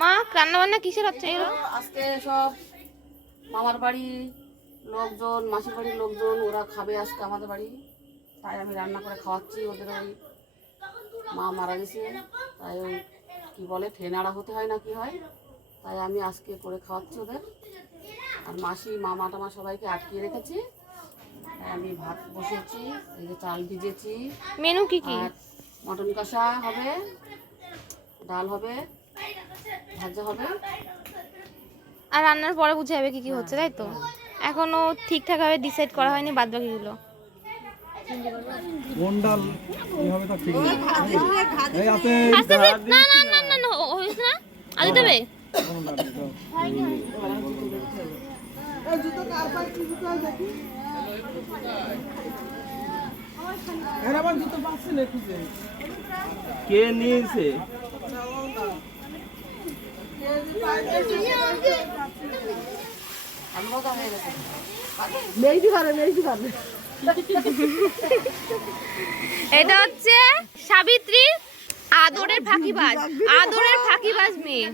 মা রান্না বান্না কিসের হচ্ছে এগুলো? আজকে সব মামার বাড়ি লোকজন, মাসির বাড়ির লোকজন, ওরা খাবে আজকে আমাদের বাড়ি, তাই আমি রান্না করে খাওয়াচ্ছি ওদের। ওই মা মারা গেছে, তাই ওই কী বলে ঠেনাড়া হতে হয় না কি হয়, তাই আমি আজকে করে খাওয়াচ্ছি ওদের। আর মাসি মামা টামা সবাইকে আটকিয়ে রেখেছি, তাই আমি ভাত বসিয়েছি, এই যে চাল ভিজেছি। মেনু কি কি? আর মটন কষা হবে, ডাল হবে, ভাজা হবে। আর রান্নার পরে বুঝে যাবে কি কি হচ্ছে, তাই তো? এখনো ঠিকঠাক ভাবে ডিসাইড করা হয়নি বাদ বাকিগুলো। কোন ডাল এইভাবে তো ঠিক এই আছে আস্তে আস্তে, না না না না না হইছে না আদি দেবে। কোন ডাল এই জুতো কার পায় কি জুতো দেখি এর আবার জুতো পাচ্ছে না খুঁজে কে নিয়েছে? এটা হচ্ছে সাবিত্রী আদরের ফাঁকিবাজ, আদরের ফাঁকিবাজ মেয়ে।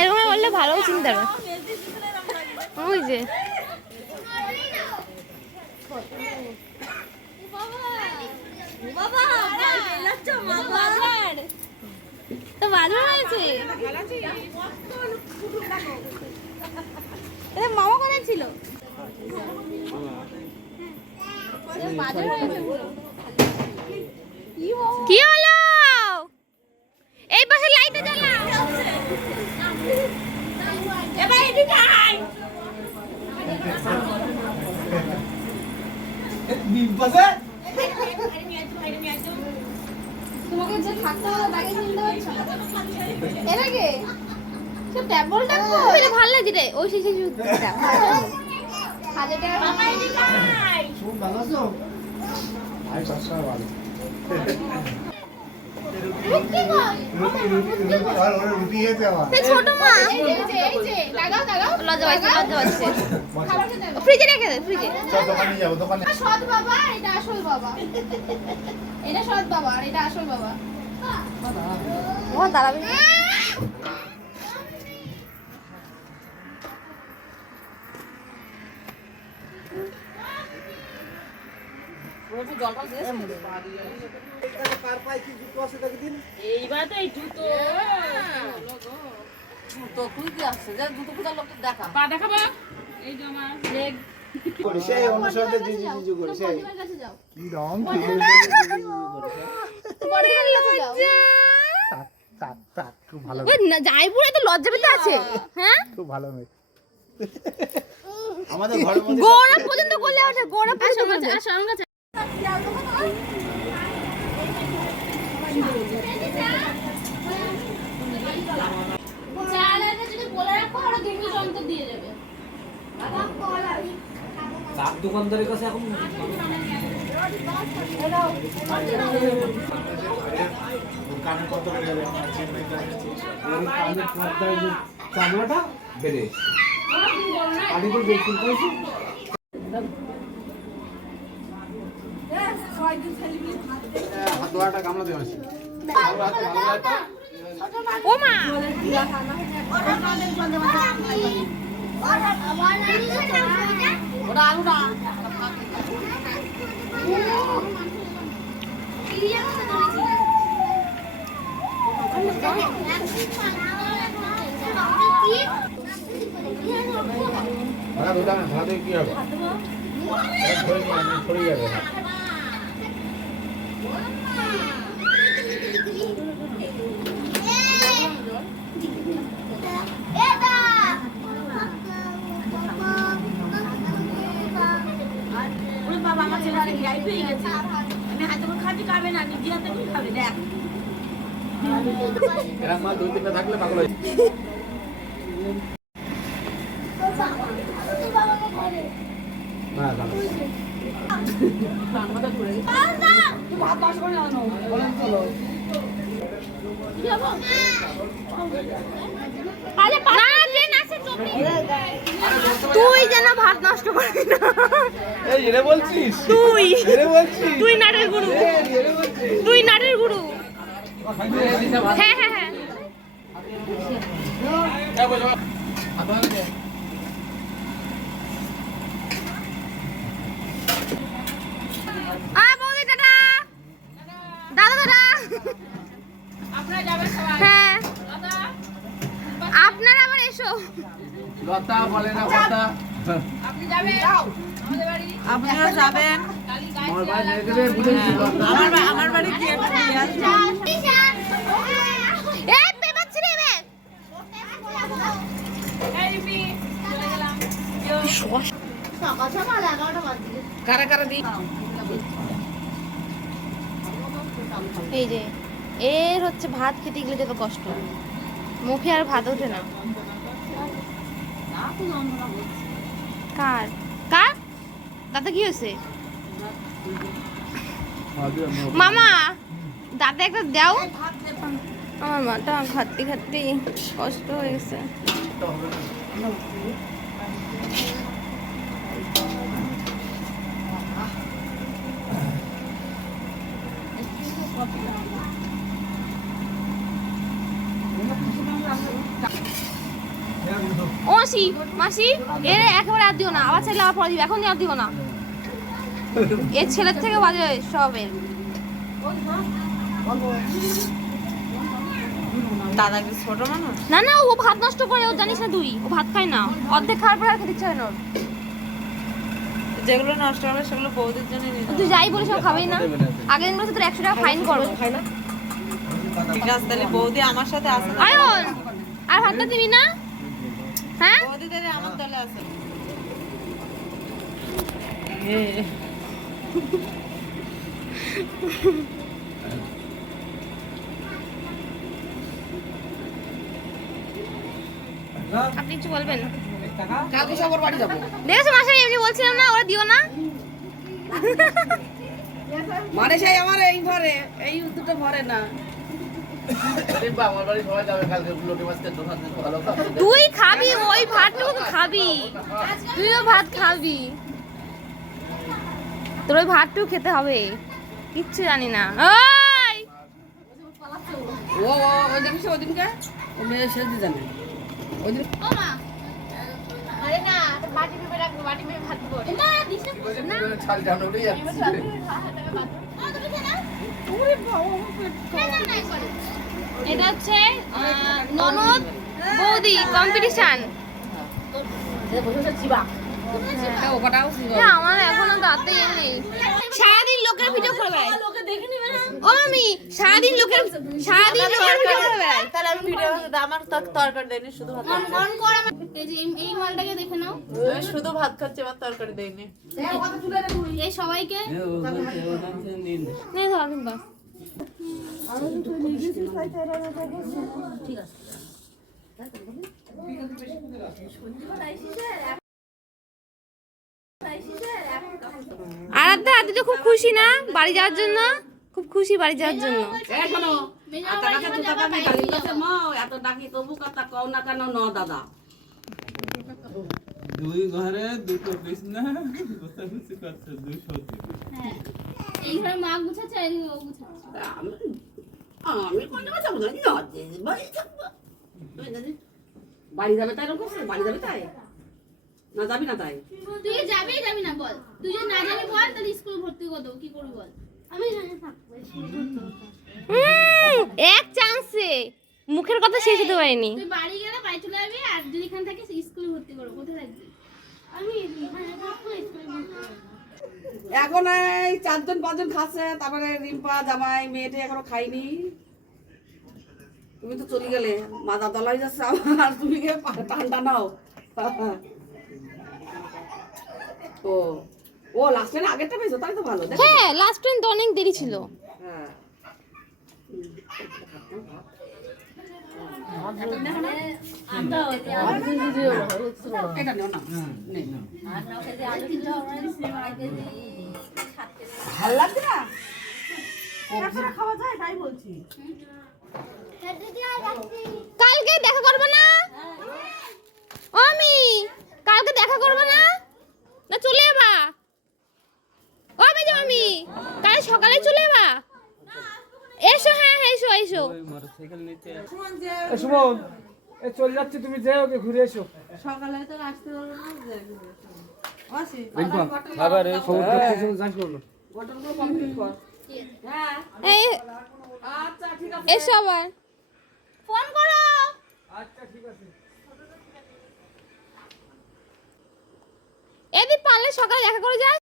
এরকম বললে ভালো চিন্তা হবে। ওই যে তো বাজার হয়েছে। মামা কোথায় ছিল? কি হলো? এই পাশে লাইটে জ্বালাও। এবার এদিকে আয়। তোমাকে যে থাকতে হবে ব্যাগে নিতে হচ্ছে এরা কে সব ট্যাবলটা কো এটা ভালো লাগে রে ওই সেই জুতটা 1000 টাকা মামা এদিকে আয় শুন ভালো আছো আই সবসময় ভালো রুটি খেতে আমার ছোট মা এই যে লাগাও লজ্জা পাচ্ছে ফ্রিজে রেখে দে ফ্রিজে দোকানে যাব দোকানে সৎ বাবা এটা আসল বাবা এটা সৎ বাবা আর এটা আসল বাবা ও দাঁড়াবে এইবার তো এই জুতো জুতো খুঁজতে আসছে, যে জুতো খোঁজার লোকটা দেখা পা দেখাবো। এই যে আমার লেগ করে সেই অনুসারে জিজি করে সেই কি রং কি বড় কাছে যাও তাক খুব ভালো ওই না যাইপুরে তো লজ্জা পেতে আছে। হ্যাঁ খুব ভালো মেয়ে আমাদের ঘরের মধ্যে গোড়া পর্যন্ত করলে আছে গোড়া পর্যন্ত সঙ্গে দোকানদারের কাছে এখন কত চামড়াটা বেড়ে পানি তো বেশি পাইছি হাত ধোয়াটা কামড়া দেওয়া আছে ও মা ওটা আলু না ভাড়া কি হবে ছড়ে যাবে বাবা আমার ছেলে অনেক লাইট হয়ে গেছে, আমি হাতে করে খাতে খাবে না, নিজে হাতে কি খাবে দেখ এরা মাল 2-3টা থাকলে পাগল হয় না না ভাত বাস করে আনো বলেন চলো আরে না যে নাচে চপি তুই যেন ভাত নষ্ট করবি না এই এরে বলছিস তুই এরে বলছিস তুই নাটের গুরু এরে হ্যাঁ হ্যাঁ হ্যাঁ বৌদি টাটা দাদা দাদা হ্যাঁ আপনারা আবার এসো লতা বলে না কথা আপনারা যাবেন আমার ভাই নেগরে বুঝেছি আমার বাড়ি কি এই পেপাচ্ছি রে বে কারা কারা দিই এই যে এর হচ্ছে ভাত খেতে গেলে যত কষ্ট মুখে আর ভাত ওঠে না কার কার দাদা কি হয়েছে মামা দাদা একটা দাও আমার মাটা খাটতে খাটতে কষ্ট হয়ে গেছে ও মাসি মাসি এর একেবারে আর দিও না আবার চাইলে আবার পরে দিবে এখন আর দিও না এর ছেলের থেকে বাজে সবের দাদা কি ছোট মানুষ? না না ও ভাত নষ্ট করে ও জানিস না তুই ও ভাত খায় না অর্ধেক খাওয়ার পর আর খেতে ইচ্ছা হয় না ওর। যেগুলো নষ্ট হবে সেগুলো বৌদির জন্য নিয়ে তুই যাই বলিস ও খাবেই না আগের দিন বলছে তোর 100 টাকা ফাইন করবো ঠিক আছে তাহলে বৌদি আমার সাথে আছে না? আয়ন আর ভাতটা দিবি না হ্যাঁ বৌদি তাহলে আমার দলে আছে আপনি কিছু বলবেন কালকে সবার বাড়ি যাবো দেখেছো মাসাই এমনি বলছিলাম না ওরা দিও না মানে সেই আমার এই ঘরে এই দুটো ঘরে না আমার বাড়ি সবাই যাবে কালকে লোটে মাছকে দোকান থেকে ভালো খাবে তুই খাবি ওই ভাতটুকু খাবি তুইও ভাত খাবি তোর ওই ভাতটুকু খেতে হবে কিচ্ছু জানি না ওই ও ওই দেখিস ওদিনকে ও মেয়ে সেজে জানে ওই দিন ও মা আরে না বাটি ভেবে রাখবো বাটি ভেবে ভাত দিব না দিস না ছাল জানো উঠে যাচ্ছে এটা হচ্ছে ননদ বৌদি কম্পিটিশন ও কটাও আমার এখনো দাঁতে ইয়ে নেই সারাদিন লোকের ভিডিও করে বেড়াই ও আমি সারাদিন লোকের ভিডিও করে বেড়াই তাহলে আমি ভিডিও আমার তরকারি দেয়নি শুধু ভাত অন কর এই যে এই মালটাকে দেখে নাও আমি শুধু ভাত খাচ্ছি আমার তরকারি দেয়নি এই সবাইকে নেই ধর কিন্তু আরাধ্যা আদি তো খুব খুশি না বাড়ি যাওয়ার জন্য খুব খুশি বাড়ি যাওয়ার জন্য এই শোনো আতা কাছে তো টাকা আমি গালি কাছে মা এত ডাকি তবু কথা কও না কেন ন দাদা দুই ঘরে দুটো বিছনা গোছাগুছি করছে 200 হ্যাঁ এই ঘরে মা গুছাচ্ছে আর ও গুছাচ্ছে আমি কোন কথা বলছি না বাড়ি থাকবো বাড়ি যাবে তাই রকম বাড়ি যাবে তাই না যাবি না তাই তুই যাবি না বল তুই যদি না যাবি বল তাহলে স্কুলে ভর্তি করে দেবো কি করবি বল আমি এখানে থাকবো এক চান্সে মুখের কথা শেষ হতে পারিনি তুই বাড়ি গেলে বাড়ি চলে যাবি আর যদি এখান থেকে স্কুলে ভর্তি করব কোথায় থাকবি আমি এখানে থাকবো স্কুলে ভর্তি করব এখন এই 4 জন 5 জন খাচ্ছে তারপরে রিম্পা জামাই মেয়েটা এখনো খাইনি তুমি তো চলে গেলে মাজা দলাই যাচ্ছে আর তুমি গিয়ে টানটা নাও ও ও লাস্ট ট্রেন আগেরটা পেয়েছো তাই তো ভালো দেখো হ্যাঁ লাস্ট ট্রেন তো অনেক দেরি ছিল হ্যাঁ এটা নিও না নে ভাল লাগছে না খাওয়া যায় তাই বলছি কালকে দেখা করবে না ও আমি কালকে দেখা করবে না না চলে যাবা ও আমি কাল সকালে চলে যাবা এসো হ্যাঁ হ্যাঁ এসো সবাই এসো। ওই মোটরসাইকেল নিতে সুমন এ চল যাচ্ছে, তুমি যাও ওকে ঘুরে এসো। সকালে তো আসতে পারবো না, আসি খাবার বটলগুলো কমপ্লিট কর। হ্যাঁ এই আচ্ছা ঠিক আছে। এসো আবার ফোন করো। আচ্ছা ঠিক আছে। এদি পারলে সকালে দেখা করে যাস।